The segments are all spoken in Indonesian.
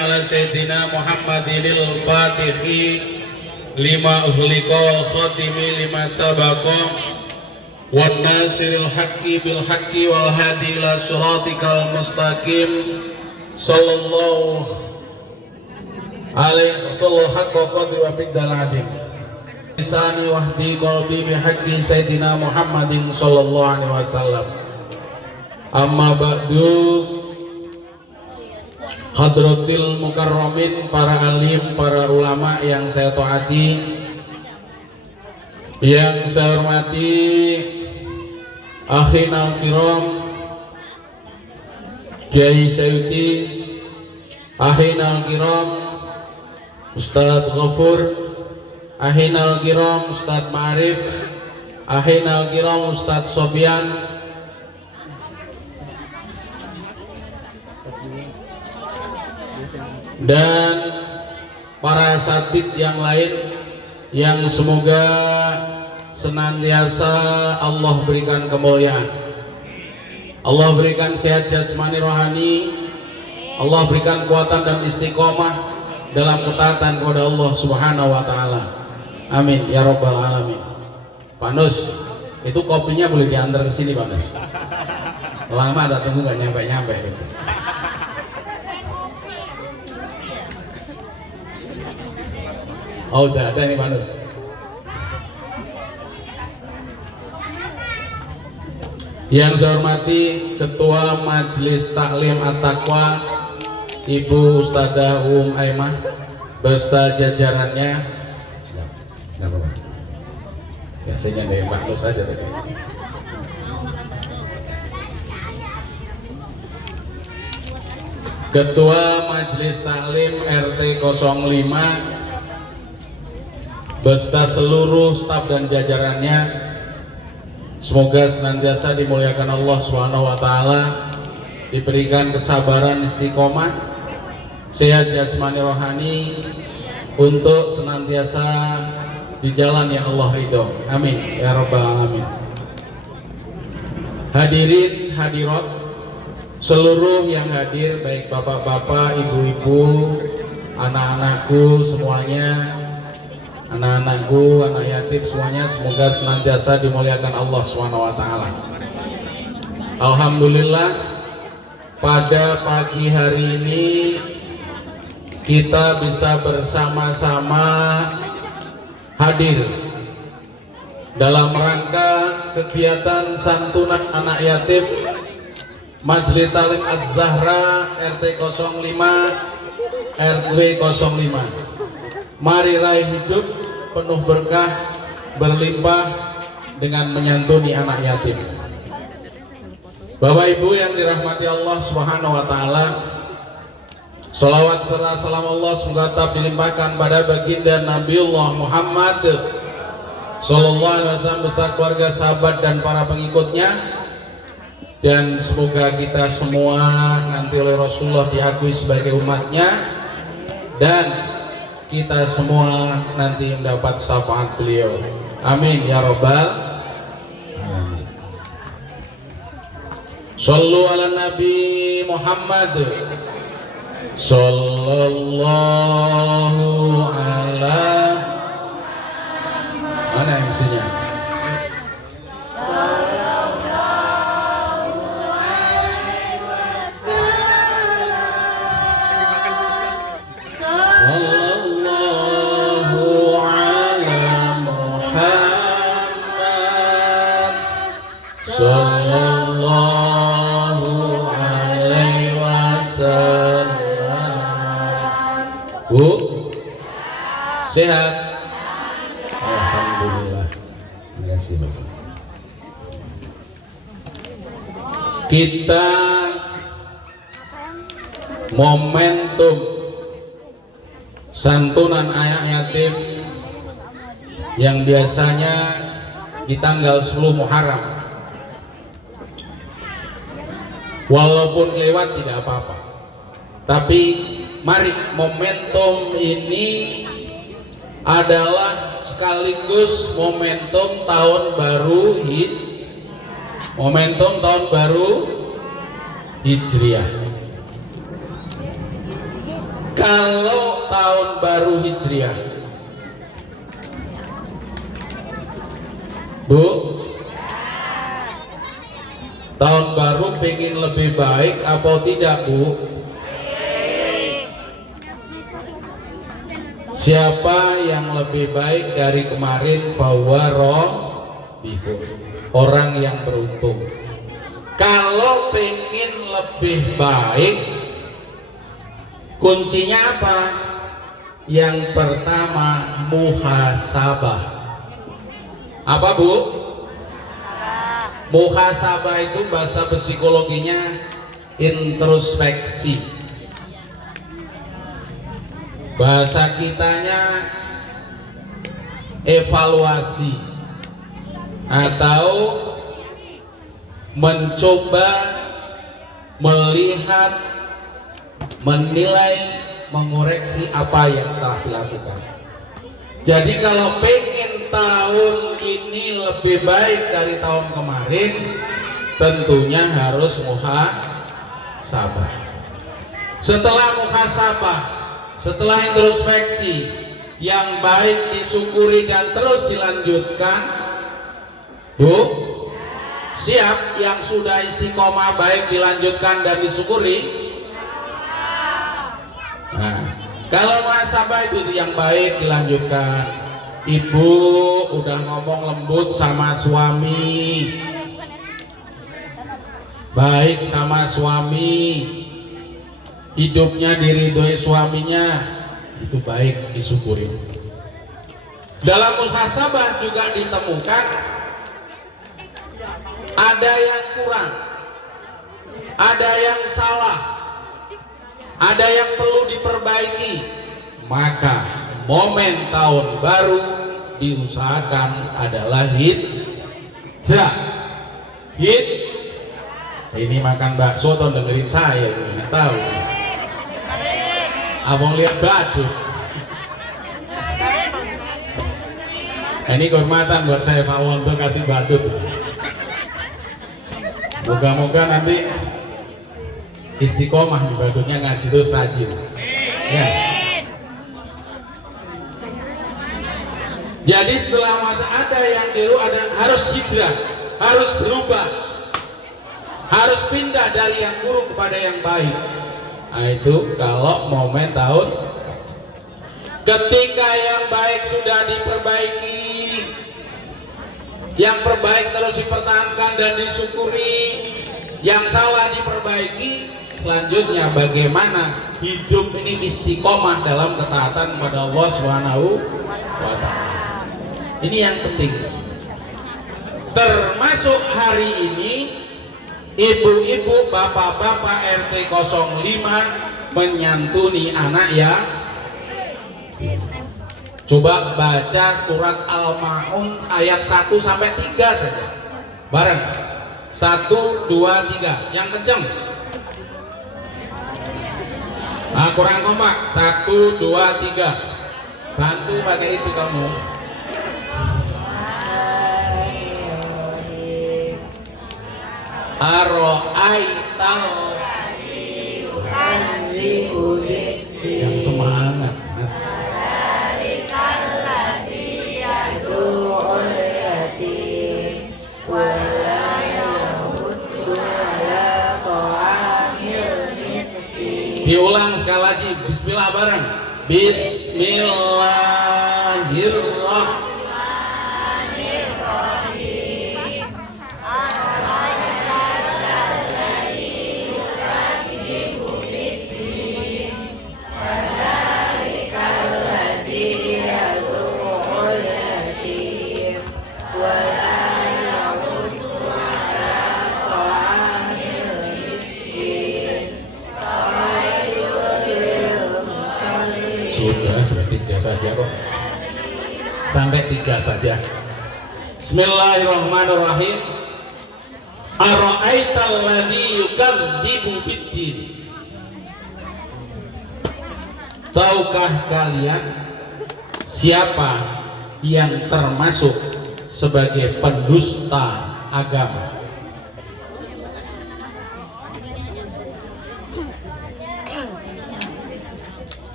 ala sayyidina Muhammadinil Fatihi lima ughliqa khatimi lima sabaqa wan nasiril haqqi bil haqqi wal hadi ila siratikal mustaqim sallallahu alaihi wasallam haqqa qadri wa miqdar adim lisani wahdi qalbi bi haqqi sayyidina Muhammadin sallallahu alaihi wasallam. Amma ba'du, hadratil mukarramin, para alim, para ulama yang saya taati, yang saya hormati, akhina kiram Kiai Sayuti, akhina kiram Ustadz Ghafur, akhina kiram Ustadz Ma'arif, akhina kiram Ustadz Sofyan, dan para asatidz yang lain yang semoga senantiasa Allah berikan kemuliaan, Allah berikan sehat jasmani rohani, Allah berikan kuatan dan istiqomah dalam ketaatan kepada Allah Subhanahu wa taala. Amin ya rabbal alamin. Pak Nus, itu kopinya boleh diantar ke sini Pak Nus. Lama tak tunggu gak nyampe-nyampe gitu. Oh, udah ada nih Pak Nus. Yang saya hormati Ketua Majelis Taklim At-Taqwa Ibu Ustadzah Aimah beserta jajarannya. Enggak apa-apa. Biasanya dari Pak Nus aja tadi. Ketua Majelis Taklim RT 05 beserta seluruh staf dan jajarannya, semoga senantiasa dimuliakan Allah Subhanahu wa taala, diberikan kesabaran istiqomah, sehat jasmani rohani untuk senantiasa di jalan yang Allah ridho. Amin ya rabbal alamin. Hadirin hadirat, seluruh yang hadir, baik bapak-bapak, ibu-ibu, anak-anakku semuanya, anak-anakku, anak yatim semuanya, semoga senantiasa dimuliakan Allah SWT. Alhamdulillah, pada pagi hari ini kita bisa bersama-sama hadir dalam rangka kegiatan santunan anak yatim Majelis Taklim Az-Zahra RT 05 RW 05. Mari raih hidup penuh berkah, berlimpah dengan menyantuni anak yatim. Bapak Ibu yang dirahmati Allah Subhanahu wa taala, sholawat serta salam Allah semoga tetap dilimpahkan pada baginda Nabiullah Muhammad sallallahu alaihi wasallam beserta keluarga, sahabat dan para pengikutnya, dan semoga kita semua nanti oleh Rasulullah diakui sebagai umatnya, dan kita semua nanti mendapat syafaat beliau. Amin ya rabbal alamin. Shallu ala Nabi Muhammad sallallahu ala, mana MC-nya? Sallallahu alaihi wasallam. Bu, sehat? Alhamdulillah. Terima kasih Mas. Kita momentum santunan anak yatim yang biasanya di tanggal 10 Muharram, walaupun lewat tidak apa-apa, tapi mari momentum ini adalah sekaligus momentum tahun baru Hijriah. Kalau tahun baru Hijriah, Bu, tahun baru pengen lebih baik apa tidak, Bu? Siapa yang lebih baik dari kemarin? Fawarobihu, orang yang beruntung. Kalau pengen lebih baik, kuncinya apa? Yang pertama, muhasabah. Apa, Bu? Muhasabah itu bahasa psikologinya introspeksi. Bahasa kitanya evaluasi atau mencoba melihat, menilai, mengoreksi apa yang telah dilakukan. Jadi kalau pengen tahun ini lebih baik dari tahun kemarin, tentunya harus muhasabah. Setelah muhasabah, setelah introspeksi, yang baik disyukuri dan terus dilanjutkan. Bu, siap? Yang sudah istiqomah baik dilanjutkan dan disyukuri. Nah, kalau muhasabah itu yang baik dilanjutkan. Ibu udah ngomong lembut sama suami, baik sama suami, hidupnya diridhoi suaminya, itu baik disyukuri. Dalam muhasabah juga ditemukan ada yang kurang, ada yang salah, ada yang perlu diperbaiki, maka momen tahun baru diusahakan adalah hijrah. Ini makan bakso atau dengerin saya, nggak tahu. Abang lihat badut. Ini kehormatan buat saya, Pak Wondo kasih badut. Moga-moga nanti istiqomah di badutnya, ngaji terus rajin. Ya. Jadi setelah masa ada yang dulu ada, harus hijrah, harus berubah, harus pindah dari yang buruk kepada yang baik. Nah, itu kalau momen tahun. Ketika yang baik sudah diperbaiki, yang perbaik terus dipertahankan dan disyukuri, yang salah diperbaiki, selanjutnya bagaimana hidup ini istiqomah dalam ketaatan kepada Allah Subhanahu wa Ta'ala. Ini yang penting. Termasuk hari ini ibu-ibu, bapak-bapak RT 05 menyantuni anak ya. Coba baca surat Al-Maun ayat 1 sampai 3 saja. Bareng. 1, 2, 3. Yang kenceng. Nah, kurang kompak. 1, 2, 3. Bantu pakai itu kamu. Aro'aital yang semangat, Mas. Diulang sekali lagi. Bismillah bareng. Bismillahirrahmanirrahim. Sudah 3 saja kok. Sampai 3 saja. Bismillahirrahmanirrahim. Ara'aital ladzi yukadzibu biddin. Tahukah kalian siapa yang termasuk sebagai pendusta agama?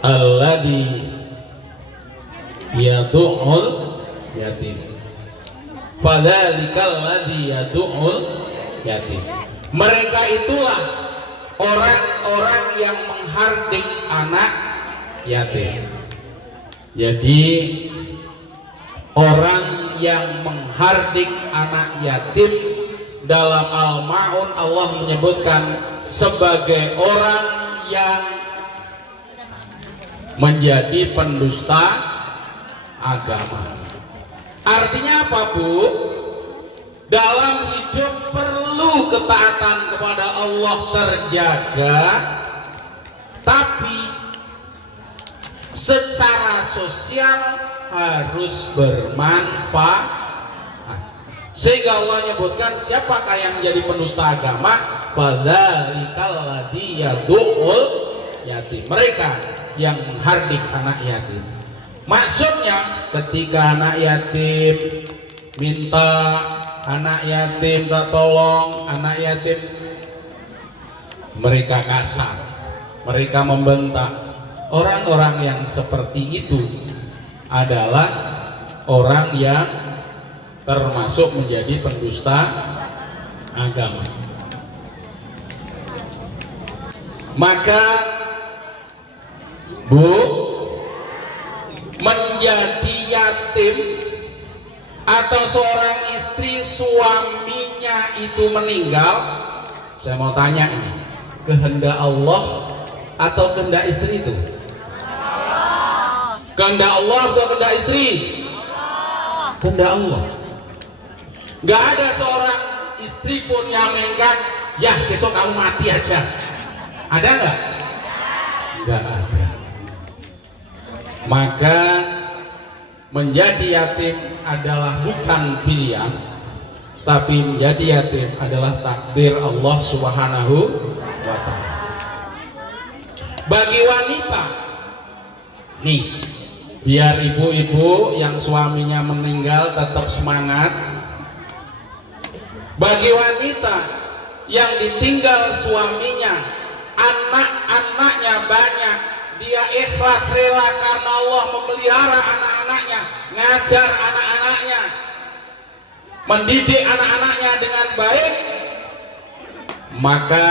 alladzi yadu'ul yatim. Fadzalikal ladzi yadu'ul yatim. Mereka itulah orang-orang yang menghardik anak yatim. Jadi orang yang menghardik anak yatim dalam Al-Ma'un Allah menyebutkan sebagai orang yang menjadi pendusta agama. Artinya apa, Bu? Dalam hidup perlu ketaatan kepada Allah terjaga, tapi secara sosial harus bermanfaat. Sehingga Allah menyebutkan siapakah yang menjadi pendusta agama? Fadzalikal ladzi yadu'ul yatim. Mereka yang menghardik anak yatim. Maksudnya ketika anak yatim minta, anak yatim minta tolong, anak yatim, mereka kasar, mereka membentak. Orang-orang yang seperti itu adalah orang yang termasuk menjadi pendusta agama. Maka Bu, menjadi yatim atau seorang istri suaminya itu meninggal, saya mau tanya ini, kehendak Allah atau kehendak istri itu? Kehendak Allah atau kehendak istri? Kehendak Allah. Gak ada seorang istri pun yang menginginkan, ya besok kamu mati aja. Ada nggak? Nggak ada. Maka menjadi yatim adalah bukan pilihan, tapi menjadi yatim adalah takdir Allah Subhanahu wa Ta'ala. Bagi wanita, nih, biar ibu-ibu yang suaminya meninggal tetap semangat. Bagi wanita yang ditinggal suaminya, anak-anaknya banyak, dia ikhlas rela karena Allah memelihara anak-anaknya, ngajar anak-anaknya, mendidik anak-anaknya dengan baik, maka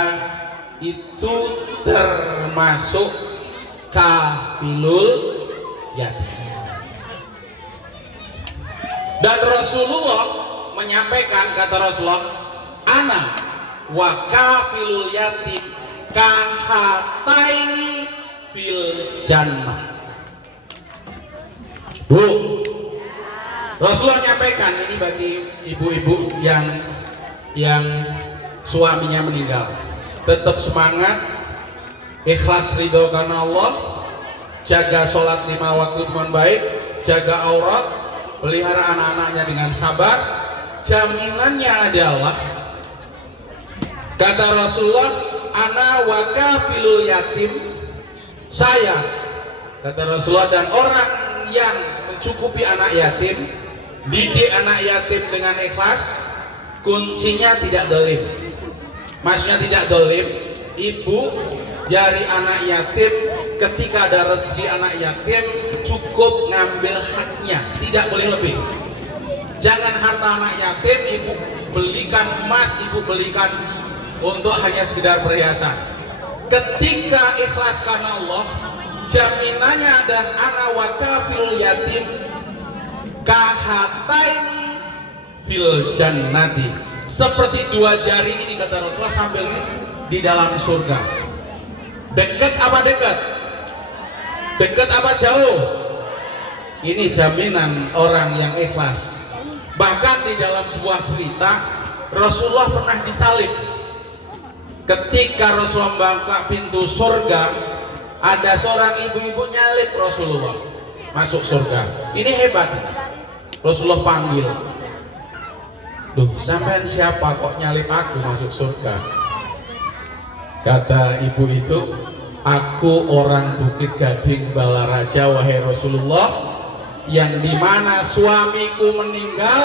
itu termasuk kafilul yatim. Dan Rasulullah menyampaikan, kata Rasulullah, ana wa kafilul yatim kahataini fil jannah. Bu, Rasulullah menyampaikan ini bagi ibu-ibu yang suaminya meninggal, tetap semangat, ikhlas ridho karena Allah, jaga sholat 5 waktu dengan baik, jaga aurat, pelihara anak-anaknya dengan sabar. Jaminannya adalah, kata Rasulullah, ana wa kafilul yatim, saya, kata Rasulullah, dan orang yang mencukupi anak yatim, didik anak yatim dengan ikhlas, kuncinya tidak dolim. Maksudnya tidak dolim, ibu dari anak yatim ketika ada rezeki anak yatim cukup ngambil haknya, tidak boleh lebih. Jangan harta anak yatim ibu belikan emas, ibu belikan untuk hanya sekedar perhiasan. Ketika ikhlas karena Allah, jaminannya ada ana wa kafilul yatim kahataini fil jannati, seperti dua jari ini, kata Rasulullah, sambil ini di dalam surga. Dekat apa dekat? Dekat apa jauh? Ini jaminan orang yang ikhlas. Bahkan di dalam sebuah cerita, Rasulullah pernah disalib. Ketika Rasulullah membuka pintu surga, ada seorang ibu-ibu nyalip Rasulullah masuk surga. Ini hebat. Rasulullah panggil, "Duh, sampean siapa kok nyalip aku masuk surga?" Kata ibu itu, "Aku orang Bukit Gading Balaraja, wahai Rasulullah, yang dimana suamiku meninggal,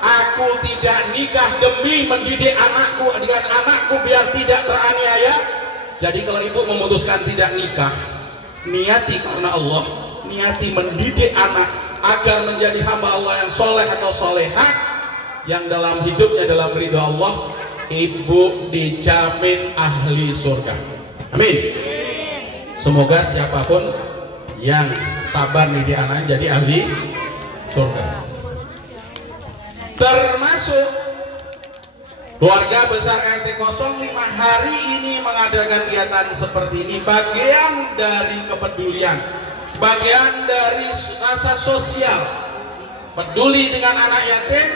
aku tidak nikah demi mendidik anakku dengan anakku biar tidak teraniaya. Jadi kalau ibu memutuskan tidak nikah, niati karena Allah, niati mendidik anak agar menjadi hamba Allah yang soleh atau solehah, yang dalam hidupnya dalam ridho Allah, ibu dijamin ahli surga. Amin. Semoga siapapun yang sabar nih di anak jadi ahli surga. Termasuk keluarga besar RT 05 hari ini mengadakan kegiatan seperti ini, bagian dari kepedulian, bagian dari rasa sosial, peduli dengan anak yatim.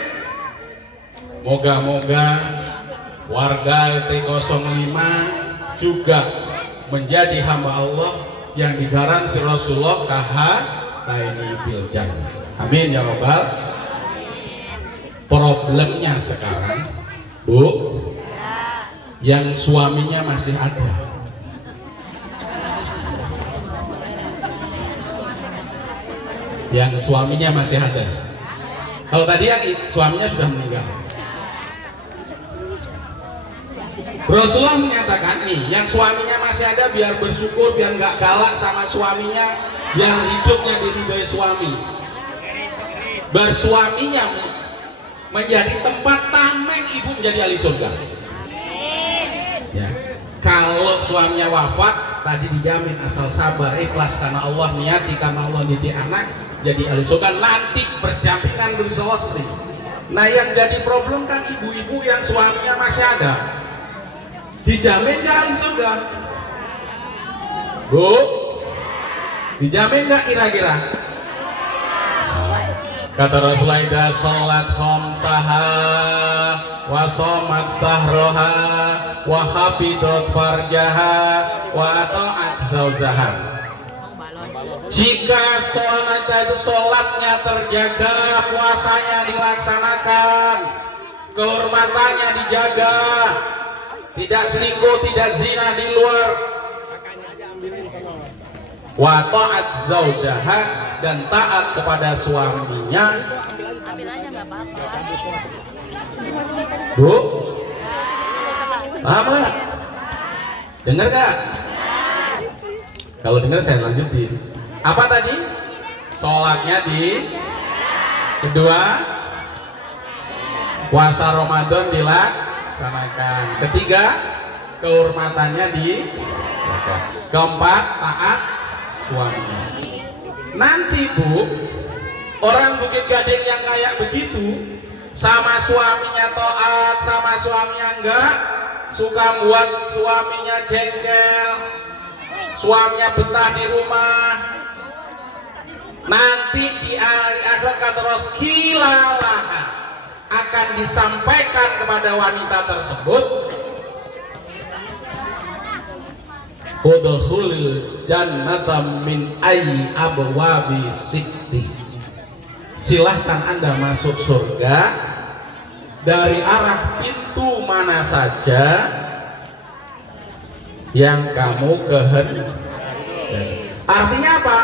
Moga-moga warga RT 05 juga menjadi hamba Allah yang digaransi Rasulullah kahataini fil jannah. Amin ya rabbal. Problemnya sekarang, Bu, yang suaminya masih ada. Yang suaminya masih ada. Kalau tadi yang suaminya sudah meninggal. Rasulullah menyatakan nih, yang suaminya masih ada biar bersyukur, biar nggak galak sama suaminya, yang hidupnya diridhoi suami. Bersuaminya menjadi tempat tameng ibu menjadi ahli surga. Ya. Kalau suaminya wafat, tadi dijamin asal sabar, ikhlas karena Allah, niati karena Allah didik anak, jadi ahli surga. Nanti berdampingan dengan Allah. Nah yang jadi problem kan ibu-ibu yang suaminya masih ada, dijamin nggak ahli surga? Bu, dijamin nggak kira-kira? Kata Rasulullah, "Idza sholat khamsaha wa shomat sahroha wa hafidot farjaha wa ta'at zawjaha." Jika sholatnya terjaga, puasanya dilaksanakan, kehormatannya dijaga, tidak selingkuh, tidak zina di luar, wa ta'at zawjaha, dan taat kepada suaminya. Bu, paham gak? Dengar gak? Kalau dengar saya lanjutin. Apa tadi? Sholatnya di kedua, puasa Ramadan dilaksanakan. Ketiga, kehormatannya dijaga. Keempat, taat suaminya. Nanti Bu, orang Bukit Gading yang kayak begitu, sama suaminya taat, sama suaminya enggak, suka buat suaminya jengkel, suaminya betah di rumah, nanti di hari akhirat kata Rasul, kilalaha, akan disampaikan kepada wanita tersebut, udkhulil jannata min ayyi abwabi sitti. Silahkan Anda masuk surga dari arah pintu mana saja yang kamu kehendaki. Artinya apa?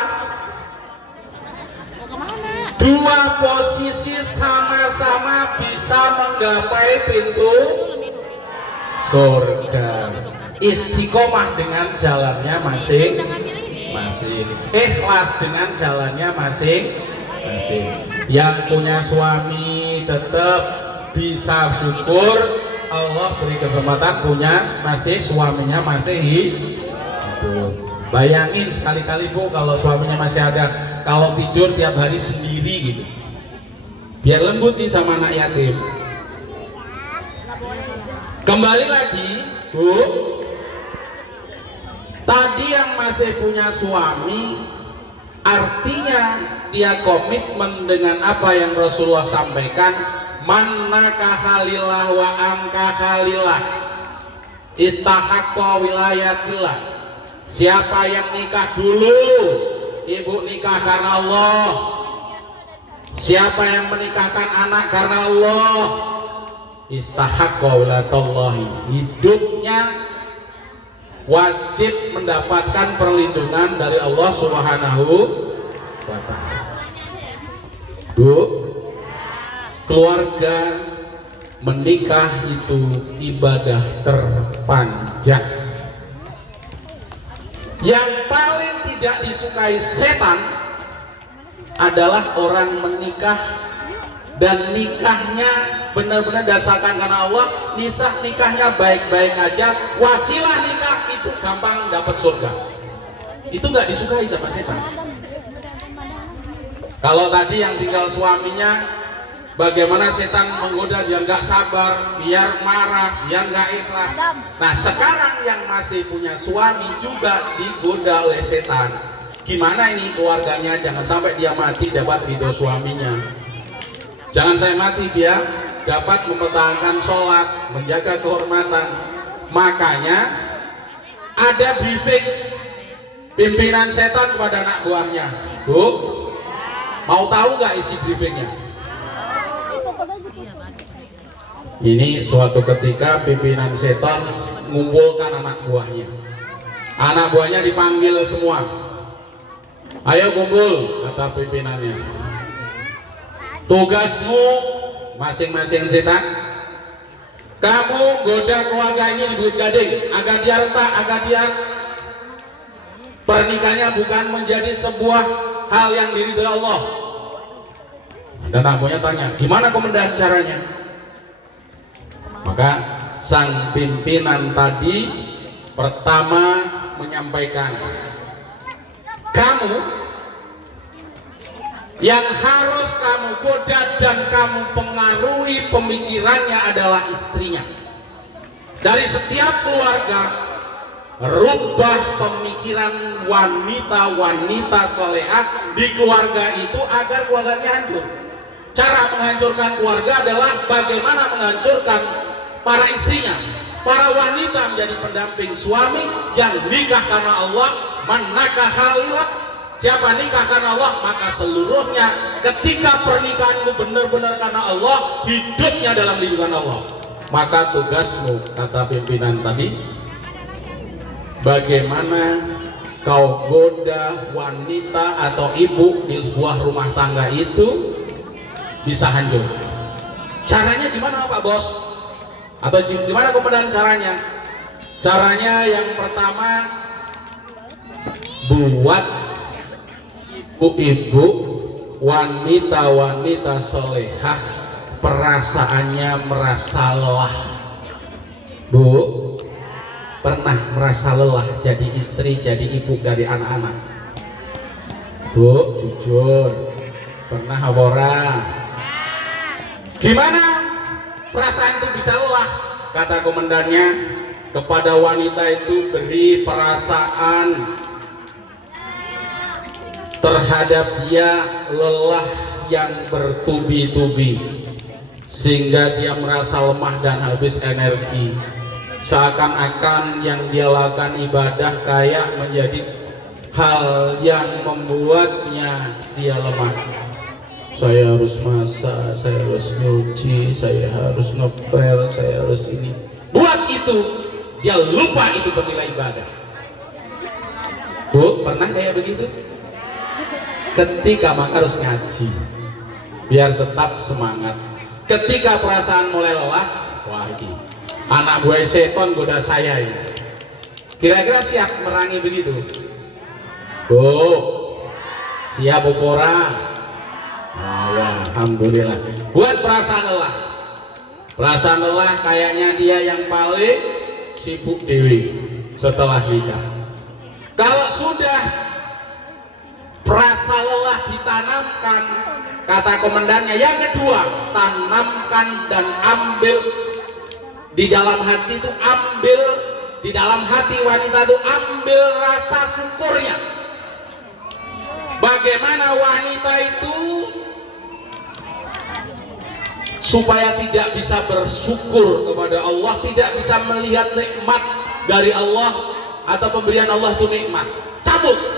Dua posisi sama-sama bisa menggapai pintu surga. Istiqomah dengan jalannya masing-masing, ikhlas dengan jalannya masing-masing. Yang punya suami tetap bisa syukur, Allah beri kesempatan punya suaminya masih hidup. Bayangin sekali-kali Bu, kalau suaminya masih ada, kalau tidur tiap hari sendiri gitu, biar lembut nih sama anak yatim. Kembali lagi Bu, tadi yang masih punya suami, artinya dia komitmen dengan apa yang Rasulullah sampaikan, man nakaha lillah wa ankaha lillah istahaqqa wilayatillah. Siapa yang nikah dulu, ibu nikah karena Allah. Siapa yang menikahkan anak karena Allah, istahaqqa wilayatallahi, hidupnya wajib mendapatkan perlindungan dari Allah Subhanahu wa ta'ala. Bu, keluarga menikah itu ibadah terpanjang. Yang paling tidak disukai setan adalah orang menikah dan nikahnya benar-benar dasarkan karena Allah, nikahnya baik-baik aja, wasilah nikah itu gampang dapat surga. Itu nggak disukai sama setan. Kalau tadi yang tinggal suaminya, bagaimana setan menggoda biar nggak sabar, biar marah, biar nggak ikhlas. Nah sekarang yang masih punya suami juga digoda oleh setan. Gimana ini keluarganya, jangan sampai dia mati dapat ridho suaminya. Jangan saya mati, dia dapat mempertahankan sholat, menjaga kehormatan. Makanya ada briefing pimpinan setan kepada anak buahnya. Bu, mau tahu nggak isi briefingnya? Ini suatu ketika pimpinan setan mengumpulkan anak buahnya. Anak buahnya dipanggil semua. Ayo kumpul, kata pimpinannya. Tugasmu masing-masing setan, kamu goda keluarga ini di Bukit Gading agar dia retak, agar dia pernikahannya bukan menjadi sebuah hal yang diridhoi Allah. Dan anak buahnya tanya, gimana komandan caranya? Maka sang pimpinan tadi pertama menyampaikan, kamu yang harus kamu goda dan kamu pengaruhi pemikirannya adalah istrinya. Dari setiap keluarga, rubah pemikiran wanita-wanita solehah di keluarga itu agar keluarganya hancur. Cara menghancurkan keluarga adalah bagaimana menghancurkan para istrinya. Para wanita menjadi pendamping suami yang nikah karena Allah, man nakaha lillah. Siapa nikah karena Allah, maka seluruhnya ketika pernikahanmu benar-benar karena Allah, hidupnya dalam lindungan Allah. Maka tugasmu, kata pimpinan tadi, bagaimana kau goda wanita atau ibu di sebuah rumah tangga itu bisa hancur. Caranya gimana Pak Bos? Atau gimana komandan caranya? Caranya yang pertama, buat ibu wanita-wanita solehah perasaannya merasa lelah. Bu, pernah merasa lelah jadi istri, jadi ibu dari anak-anak? Bu, jujur, pernah apa orang? Gimana perasaan itu bisa lelah? Kata komandannya, kepada wanita itu beri perasaan terhadap dia lelah yang bertubi-tubi sehingga dia merasa lemah dan habis energi, seakan-akan yang dia lakukan ibadah kayak menjadi hal yang membuatnya dia lemah. Saya harus masak, saya harus nyuci, saya harus ngepel, saya harus ini. Buat itu dia lupa itu bernilai ibadah. Bu, pernah kayak begitu? Ketika maka harus ngaji biar tetap semangat. Ketika perasaan mulai lelah, wah ini anak buah setan goda saya ini. Kira-kira siap merangi begitu? Bu, siap orang? Oh ya, alhamdulillah. Buat perasaan lelah. Perasaan lelah kayaknya dia yang paling sibuk dewi setelah nikah. Kalau sudah rasa lelah ditanamkan, kata komandannya, yang kedua, tanamkan dan ambil di dalam hati itu, ambil di dalam hati wanita itu, ambil rasa syukurnya. Bagaimana wanita itu supaya tidak bisa bersyukur kepada Allah, tidak bisa melihat nikmat dari Allah atau pemberian Allah itu nikmat? Cabut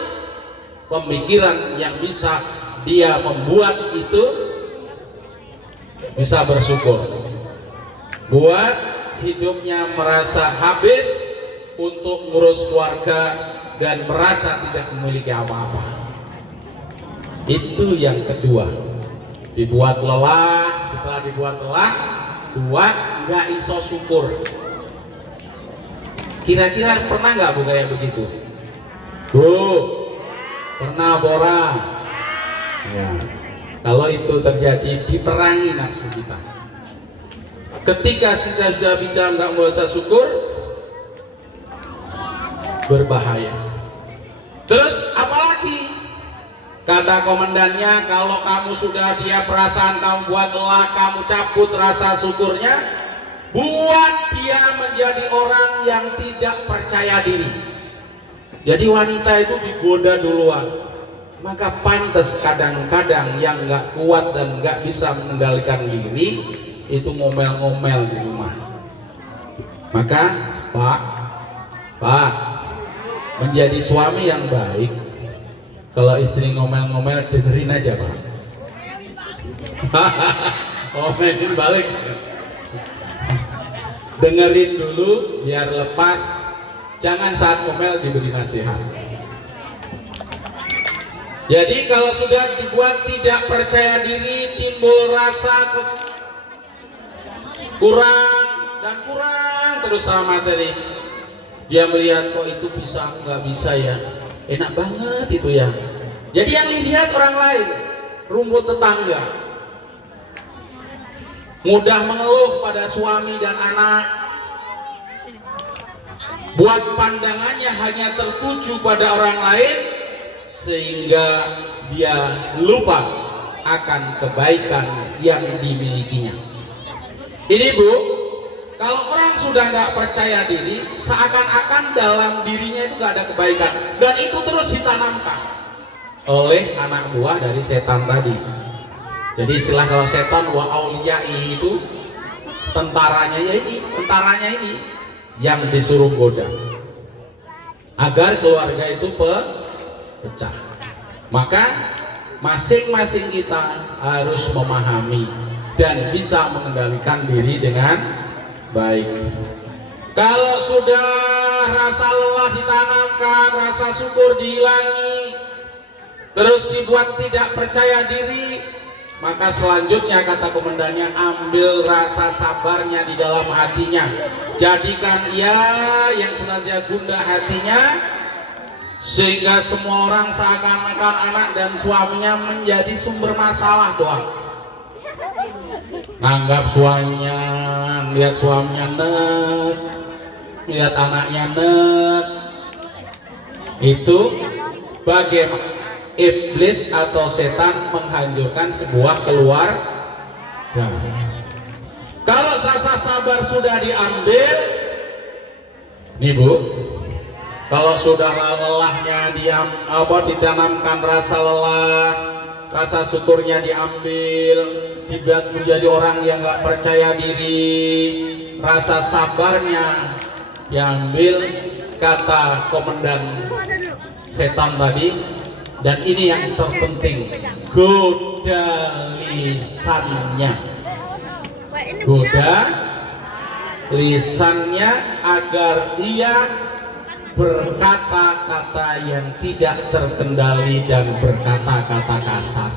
pemikiran yang bisa dia membuat itu bisa bersyukur, buat hidupnya merasa habis untuk ngurus keluarga dan merasa tidak memiliki apa-apa. Itu yang kedua, dibuat lelah. Setelah dibuat lelah, buat nggak iso syukur. Kira-kira pernah nggak Bu kayak begitu? Bu, pernah Bora? Ya. Kalau itu terjadi, diperangi nafsu kita. Ketika kita sudah bicara nggak merasa syukur, berbahaya. Terus apalagi? Kata komandannya, kalau kamu sudah dia perasaan kamu buat lelah, kamu cabut rasa syukurnya, buat dia menjadi orang yang tidak percaya diri. Jadi wanita itu digoda duluan. Maka pantas kadang-kadang yang nggak kuat dan nggak bisa mengendalikan diri itu ngomel-ngomel di rumah. Maka Pak, menjadi suami yang baik, kalau istri ngomel-ngomel dengerin aja Pak. Ngomelin balik. Dengerin dulu biar lepas, jangan saat ngomel diberi nasihat. Jadi kalau sudah dibuat tidak percaya diri, timbul rasa kurang terus sama materi. Dia melihat kok itu bisa, nggak bisa ya, enak banget itu ya. Jadi yang dilihat orang lain, rumput tetangga, mudah mengeluh pada suami dan anak, buat pandangannya hanya tertuju pada orang lain, sehingga dia lupa akan kebaikan yang dimilikinya. Ini Bu, kalau orang sudah nggak percaya diri, seakan-akan dalam dirinya itu nggak ada kebaikan, dan itu terus ditanamkan oleh anak buah dari setan tadi. Jadi istilah kalau setan wa auliyai itu tentaranya ini yang disuruh goda agar keluarga itu pecah. Maka masing-masing kita harus memahami dan bisa mengendalikan diri dengan baik. Kalau sudah rasa lelah ditanamkan, rasa syukur dihilangi, terus dibuat tidak percaya diri, maka selanjutnya kata komandannya, ambil rasa sabarnya di dalam hatinya, jadikan ia yang senantiasa gundah hatinya, sehingga semua orang seakan-akan anak dan suaminya menjadi sumber masalah doang. Nanggap suaminya, lihat suaminya nek, lihat anaknya nek. Itu bagaimana iblis atau setan menghancurkan sebuah keluarga. Kalau rasa sabar sudah diambil, nih Bu, kalau sudah lelahnya ditanamkan rasa lelah, rasa syukurnya diambil, dibuat menjadi orang yang nggak percaya diri, rasa sabarnya diambil, kata komandan setan tadi. Dan ini yang terpenting, goda lisannya, goda lisannya agar ia berkata-kata yang tidak terkendali dan berkata-kata kasar.